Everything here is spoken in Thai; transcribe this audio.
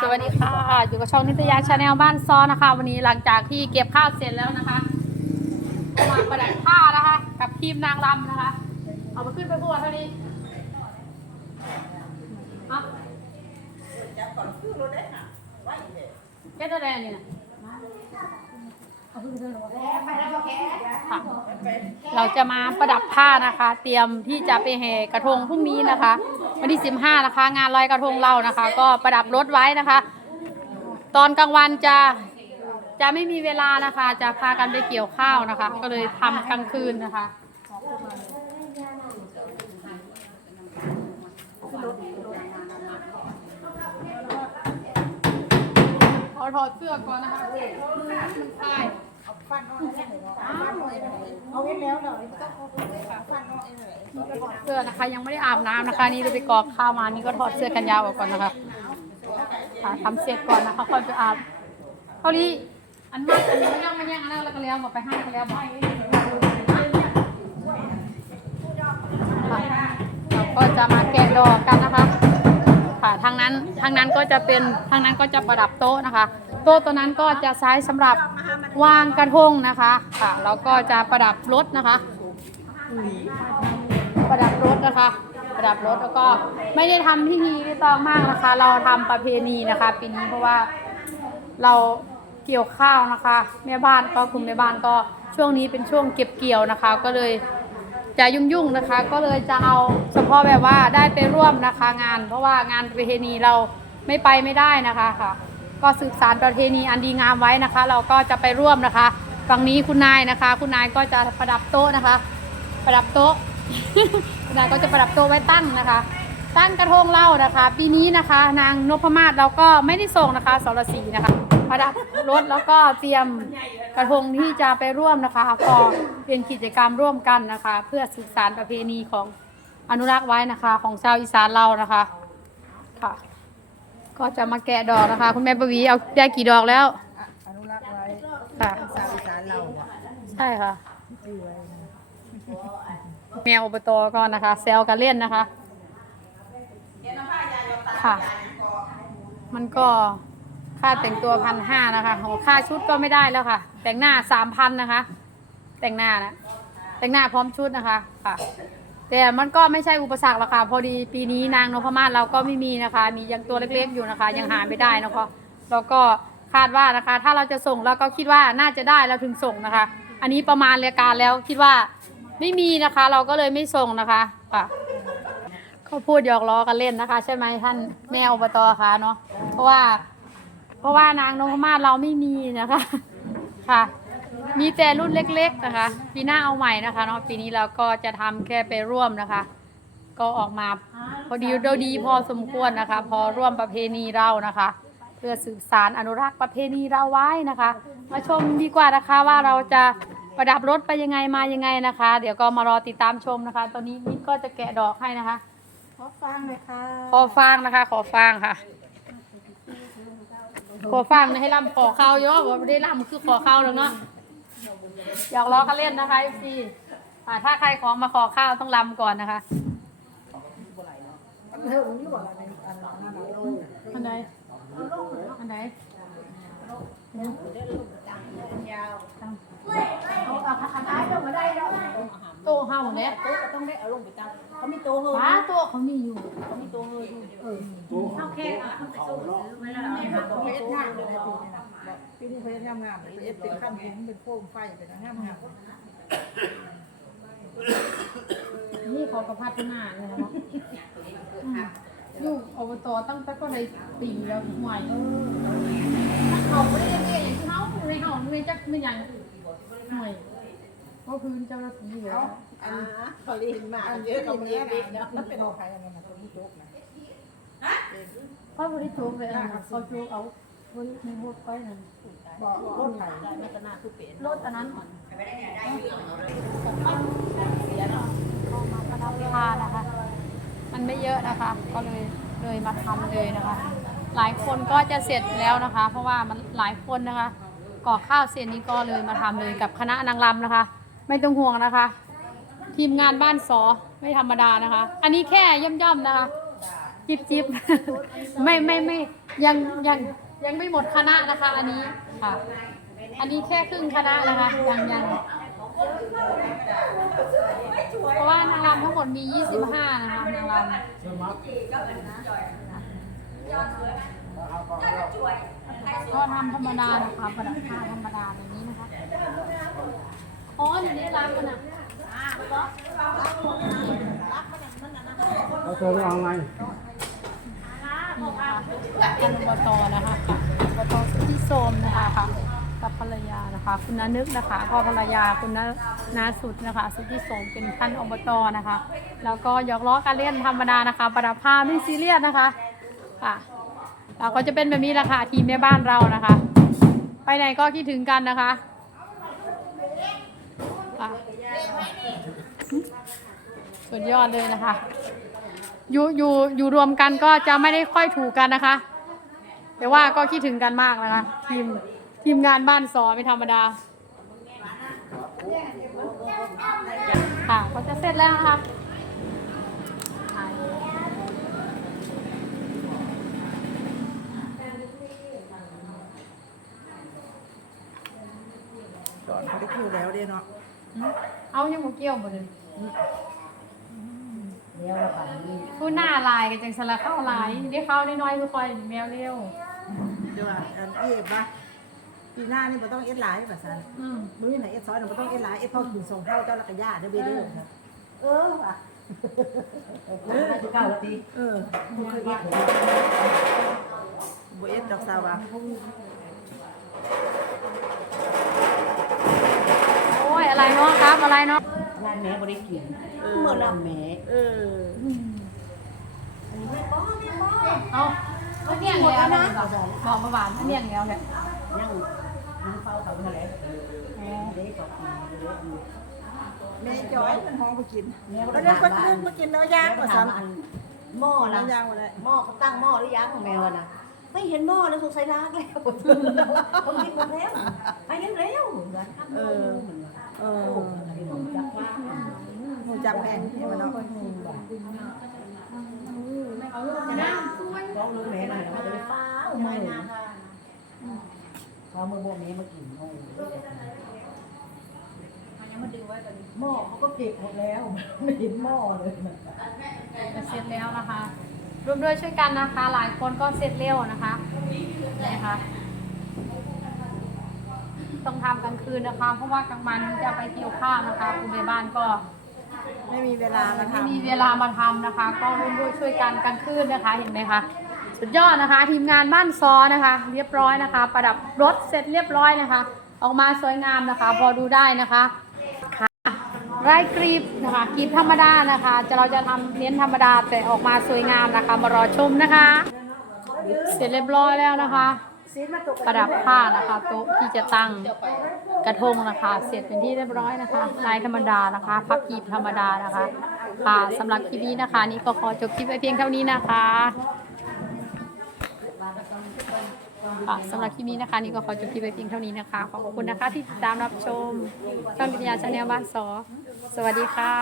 สวัสดีค่ะ อยู่กับช่องนิตยาชาแนลบ้านซ้อนนะคะ วันนี้หลังจากที่เก็บข้าวเสร็จแล้วนะคะมาประดับผ้านะคะ กับทีมนางรำนะคะ เอามาขึ้นไปพูดเท่านี้เอาแค่ตัวแดงนี่นะเอาขึ้นได้วยเหรอวะค่ะเราจะมาประดับผ้านะคะ เตรียมที่จะไปแห่กระทงพรุ่งนี้นะคะ วันที่ 15 นะคะ งานลอยกระทงเรานะคะ ก็ประดับรถไว้นะคะ ตอนกลางวันจะจะไม่มีเวลานะคะ จะพากันไปเกี่ยวข้าวนะคะ ก็เลยทำกลางคืนนะคะขอถอดเสื้อก่อนนะคะมันคลาย เอาไว้แล้วเหรอต้องเอาฟันเอาเลยเสื้อนะคะยังไม่ได้อาบน้ำนะคะ นี่เราไปกรอกข้าวมานี่ก็ถอดเสื้อกันยาวออกก่อนนะคะทำเสร็จก่อนนะคะค่อยไปอาบเท่านี้อันมากอันนี้ไม่ต้องมาแย่งอันนั้นแล้วก็เลี้ยวมาไปให้ก็แล้วไปเราก็จะมาแกะดอกกันนะคะค่ะทางนั้นทางนั้นก็จะเป็นทางนั้นก็จะประดับโต๊ะนะคะ โต๊ะตัวนั้นก็จะใช้สำหรับวางกระทงนะคะค่ะแล้วก็จะประดับรถนะคะ ประดับรถนะคะ ประดับรถแล้วก็ไม่ได้ทำพิธีไม่ต้องมากนะคะ เราทำประเพณีนะคะปีนี้เพราะว่าเราเกี่ยวข้าวนะคะแม่บ้านก็คุณแม่บ้านก็ช่วงนี้เป็นช่วงเก็บเกี่ยวนะคะ ก็เลยจะยุ่งๆนะคะ ก็เลยจะเอาเฉพาะแบบว่าได้ไปร่วมนะคะงาน เพราะว่างานประเพณีเราไม่ไปไม่ได้นะคะค่ะ ก็สืบสารประเพณีอันดีงามไว้นะคะ เราก็จะไปร่วมนะคะฝั่งนี้คุณนายนะคะ คุณนายก็จะประดับโต๊ะนะคะ ประดับโต๊ะคุณนายก็จะประดับโต๊ะไว้ตั้งนะคะ ตั้งกระทงเล้านะคะ ปีนี้นะคะ นางนพมาศเราก็ไม่ได้ส่งนะคะสรศรีนะคะ ประดับรถแล้วก็เตรียมกระทงที่จะไปร่วมนะคะก็เป็นกิจกรรมร่วมกันนะคะ เพื่อสืบสารประเพณีของอนุรักษ์ไว้นะคะ ของชาวอีสานเรานะคะค่ะ ก็จะมาแกะดอกนะคะ คุณแม่ประวีเอาได้กี่ดอกแล้ว อนุรักษ์ไว้ค่ะ สาวอีสานเราอะใช่ค่ะ ดีไว้แมวอบตก่อนนะคะ แซวกันเล่นนะคะ ค่ะ มันก็ค่าแต่งตัวพันห้านะคะโหค่าชุดก็ไม่ได้แล้วค่ะ แต่งหน้าสามพันนะคะ แต่งหน้านะแต่งหน้าพร้อมชุดนะคะ ค่ะ แต่มันก็ไม่ใช่อุปสรรคหรอกค่ะพอดีปีนี้นางนพมาศเราก็ไม่มีนะคะ มียังตัวเล็กๆอยู่นะคะ ยังหาไม่ได้นะคะแล้วก็คาดว่านะคะ ถ้าเราจะส่งเราก็คิดว่าน่าจะได้เราถึงส่งนะคะ อันนี้ประมาณรายการแล้วคิดว่าไม่มีนะคะ เราก็เลยไม่ส่งนะคะค่ะเขาพูดหยอกล้อกันเล่นนะคะ ใช่ไหมท่านแม่อบตคะเนาะเพราะว่า เพราะว่านางนพมาศเราไม่มีนะคะ ค่ะ มีแต่รุ่นเล็ก ๆนะคะ ปีหน้าเอาใหม่นะคะเนาะปีนี้เราก็จะทำแค่ไปร่วมนะคะ ก็ออกมาพอดีเดาดีพอสมควรนะคะ พอร่วมประเพณีเรานะคะ เพื่อสืบสารอนุรักษ์ประเพณีเราไว้นะคะ มาชมดีกว่านะคะว่าเราจะประดับรถไปยังไงมายังไงนะคะ เดี๋ยวก็มารอติดตามชมนะคะ ตอนนี้มิตรก็จะแกะดอกให้นะคะ ขอฟังเลยค่ะขอฟางนะคะ ขอฟางค่ะ ขอฟางนะให้ลำขอเข้าเยอะว่าไม่ได้ลำคือขอเข้าแล้วเนาะ อยากล้อกันเล่นนะคะพี่ถ้าใครขอมาขอข้าวต้องลำก่อนนะคะเธอผมอยู่บ่อะไรอันนั้นน่ะลงอันไหนอันไหนยาวเอาเอาอันไหนเดี๋ยวมาได้แล้วโตเฮาเนี่ยโต๊ะก็ต้องได้เอาลงไปตั้งเขามีโต๊ะเฮอป้าโตเขามีอยู่เขามีโต๊ะเฮออยู่เออเอาแค่อะไม่ได้เขาเอ็ดงามเลย ปีนี้เขาเอ็ดงามงามเลยเอ็ดเป็นข้ามหินเป็นโค้งไฟเป็นงามงามนี่เขาก็พัฒนาเลยนะเนาะอืมอยู่อบตตั้งแต่ก็เลยปีแล้วห่วยเขาไม่ได้เรียกอย่างที่เขาไม่เขาไม่จักไม่อย่างห่วยก็พื้นเจ้าหน้าที่เหรออันเขาเรียนมาอันเยอะกับเนี้ยเนาะมันเป็นของใครอันนั้นนะตัวนี้โจ๊กนะเขาบริโภคเลยอะเขาโจกเอา บริในรถไปนั่นบอกรถไถมันจะน่าคือเป็นรถอันนั้นเข้ามาประดับผ้านะคะ มันไม่เยอะนะคะ ก็เลยเลยมาทำเลยนะคะ หลายคนก็จะเสร็จแล้วนะคะ เพราะว่ามันหลายคนนะคะก่อข้าวเสร็จนี้ก็เลยมาทำเลยกับคณะนางรำนะคะ ไม่ต้องห่วงนะคะ ทีมงานบ้านสอไม่ธรรมดานะคะ อันนี้แค่ย่อมๆนะคะ จิบจิบไม่ไม่ไม่ยังยัง ยังไม่หมดคณะนะคะ อันนี้ค่ะ อันนี้แค่ครึ่งคณะนะคะยังยังเพราะว่านางรำทั้งหมดมี 25 นะคะนางรำก็ทำธรรมดานะคะประดับผ้าธรรมดาแบบนี้นะคะอ๋ออยู่ในร้านกันนะเราเจอเอาไง ท่านอบตนะคะอบตสุทธิโสมนะคะค่ะกับภรรยานะคะ คุณนานึกนะคะก็ภรรยาคุณนานาสุดนะคะ สุทธิโสมเป็นท่านอบตนะคะ แล้วก็หยอกล้อการเล่นธรรมดานะคะประดับผ้าไม่ซีเรียสนะคะค่ะเราก็จะเป็นแบบนี้แหละค่ะทีมในบ้านเรานะคะ ไปไหนก็คิดถึงกันนะคะค่ะสุดยอดเลยนะคะ อยู่อยู่อยู่รวมกันก็จะไม่ได้ค่อยถูกกันนะคะ แต่ว่าก็คิดถึงกันมากนะคะ ทีมทีมงานบ้านสอไม่ธรรมดา ค่ะก็จะเสร็จแล้วนะคะถ่ายจอดเขาได้คิวแล้วเด้เนาะเอายังหมูเกี่ยวหมดเลย ผู้หน้าลายกันจังสละเข้าลายได้เข้าได้น้อยคือคอยแมวเร็วเดี๋ยวว่าอันเอ๊ะปะปีหน้านี่มันต้องเอ็ดไลน์ป่ะซันอืมมื้อไหนเอ็ดซอยมันต้องเอ็ดไลน์เอ็ดพอถึงส่งเท่าเจ้าละกะย่าเด้อเบเด้อเออว่ะเออเก้าทีเออบ่เคยเอ็ดบ่เอ็ดดอกสาวะโอ้ยอะไรเนาะครับอะไรเนาะงาน แม่บ่ได้กินเออเมื่อลำแม่เออเอาเอาเนี่ยงแล้วนะบอกมาหวานเอาเนี่ยงแล้วเนี่ยยังนั่งเฝ้าเขาเท่าไหร่เด็กก็กินเด็กอยู่แม่จอยมันห้องไปกินแม่ก็ก็ได้ถามคนว่านึงมากินเนื้อย่างป่ะซันอันหม้อเนื้ละอย่างบ่ได้หม้อเขาตั้งหม้อหรือยังของแมวน่ะ ไม่เห็นหม้อแล้วสงสัยล้างแล้วผมกินหมดแล้วไม่เห็นแล้วเออเอโอ้อจักว่าหนูจับแม่งเห็นมันเนาะต้องรู้แม่หน่อยนะว่าจะไปฟ้าไม่นะพอเมื่อโบแม่มากินโอ้หม้อเขาก็เก็บหมดแล้วไม่เห็นหม้อเลยจะเสร็จแล้วนะคะ ร่วมด้วยช่วยกันนะคะ หลายคนก็เสร็จเร็วนะคะนะคะต้องทำกลางคืนนะคะ เพราะว่ากลางวันจะไปเกี่ยวข้าวนะคะคุณแม่บ้านก็ไม่มีเวลามาไม่ทำมีเวลามาทำนะคะ ก็ร่วมด้วยช่วยกันกลางคืนนะคะ เห็นไหมคะสุดยอดนะคะ ทีมงานบ้านซอนะคะ เรียบร้อยนะคะ ประดับรถเสร็จเรียบร้อยนะคะ ออกมาสวยงามนะคะ พอดูได้นะคะค่ะ ไร่กรีบนะคะกรีบธรรมดานะคะจะเราจะทำเน้นธรรมดาแต่ออกมาสวยงามนะคะ มารอชมนะคะ เสร็จเรียบร้อยแล้วนะคะ ประดับผ้านะคะโต๊ะที่จะตั้งกระทงนะคะ เสร็จเป็นที่เรียบร้อยนะคะลายธรรมดานะคะพับกีบธรรมดานะคะค่ะสำหรับคลิปนี้นะคะ นี่ก็ขอจบคลิปไว้เพียงเท่านี้นะคะค่ะสำหรับคลิปนี้นะคะ นี่ก็ขอจบคลิปไว้เพียงเท่านี้นะคะ ขอบคุณนะคะที่ติดตามรับชมช่องวิทยาชาแนลบ้านสอ สวัสดีค่ะ